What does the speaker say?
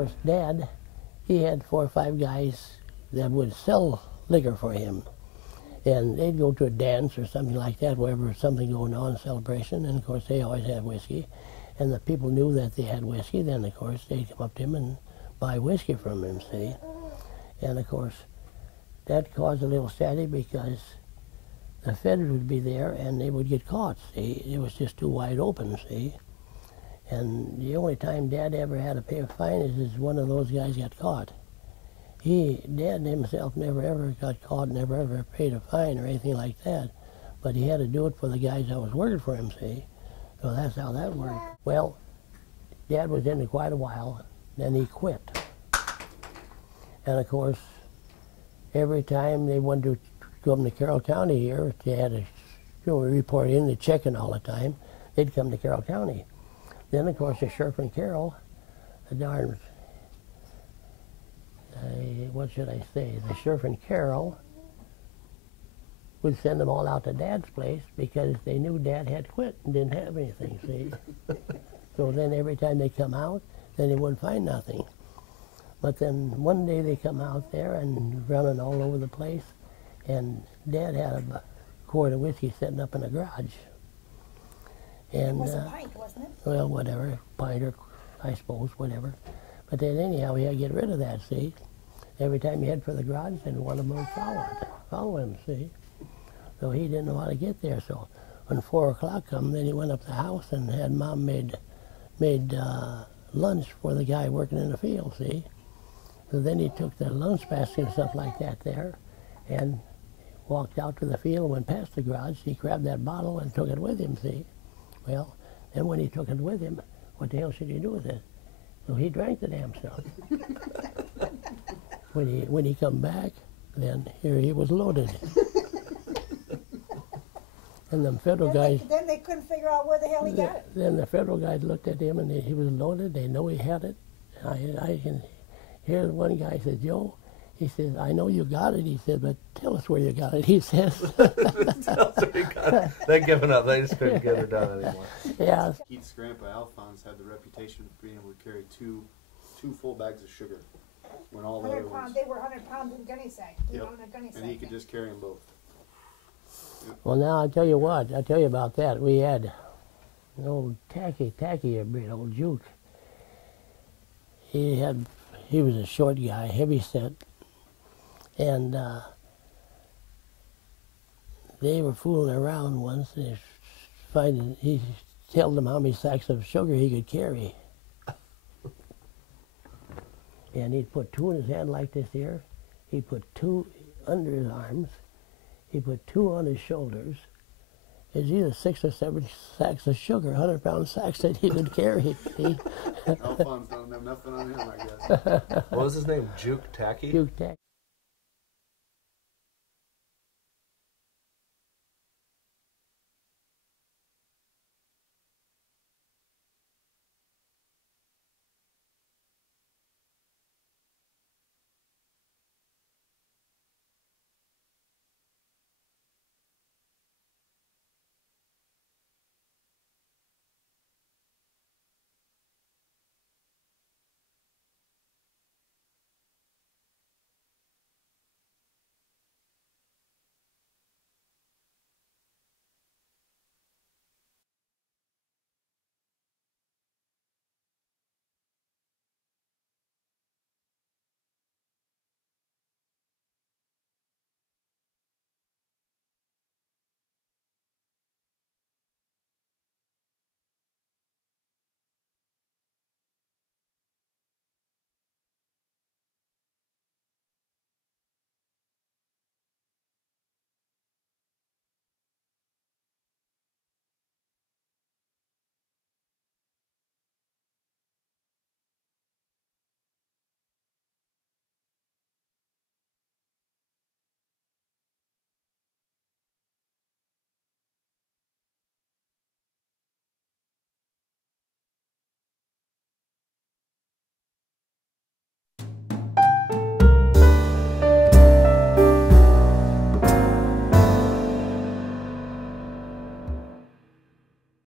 course, Dad, he had 4 or 5 guys that would sell liquor for him. And they'd go to a dance or something like that, wherever was something going on, celebration, and of course they always had whiskey. And the people knew that they had whiskey, then of course they'd come up to him and buy whiskey from him, see. And of course, that caused a little static because the feds would be there and they would get caught, see. It was just too wide open, see. And the only time Dad ever had to pay a fine is one of those guys got caught. Dad himself never ever got caught, never ever paid a fine or anything like that. But he had to do it for the guys that was working for him, see. So that's how that worked. Well, Dad was in it quite a while, then he quit. And of course, every time they wanted to come to Carroll County here, they had to report in, they checking all the time, they'd come to Carroll County. Then of course the sheriff in Carroll, the darn, what should I say, the sheriff in Carroll would send them all out to Dad's place because they knew Dad had quit and didn't have anything, see. So then every time they come out, then they wouldn't find nothing. But then one day they come out there and running all over the place, and Dad had a quart of whiskey sitting up in the garage. And, it was a pint, wasn't it? Well, whatever, pint or I suppose, whatever. But then anyhow, he had to get rid of that, see. Every time he head for the garage, then one of them would follow him, see. So he didn't know how to get there. So when 4 o'clock come, then he went up to the house and had Mom made lunch for the guy working in the field, see. So then he took the lunch basket and stuff like that there and walked out to the field, went past the garage. He grabbed that bottle and took it with him, see. Well, then when he took it with him, what the hell should he do with it? So he drank the damn stuff. When he come back, then here he was loaded. And the federal guys... Then they couldn't figure out where the hell he got it. Then the federal guys looked at him and he was loaded. They know he had it. I can hear one guy said, Joe, he says, I know you got it. He said, but tell us where you got it, he says. Tell us where you got it. They're giving up. They just couldn't get it done anymore. Yeah. Keith's grandpa, Alphonse, had the reputation of being able to carry two full bags of sugar when all the other 100 pounds, ones... they were 100 pounds in gunny sack. Yep. On a gunny sack. And he could just carry them both. Yep. Well, now I'll tell you what. I'll tell you about that. We had an old tacky, a bit, old Juke. He was a short guy, heavy set, and they were fooling around once. And he told them how many sacks of sugar he could carry. And he'd put 2 in his hand like this here. He'd put 2 under his arms. He put 2 on his shoulders. It's either 6 or 7 sacks of sugar, 100-pound sacks that he could carry. Alphonse don't have nothing on him, I guess. What was his name? Juke Tacky? Juke Tacky.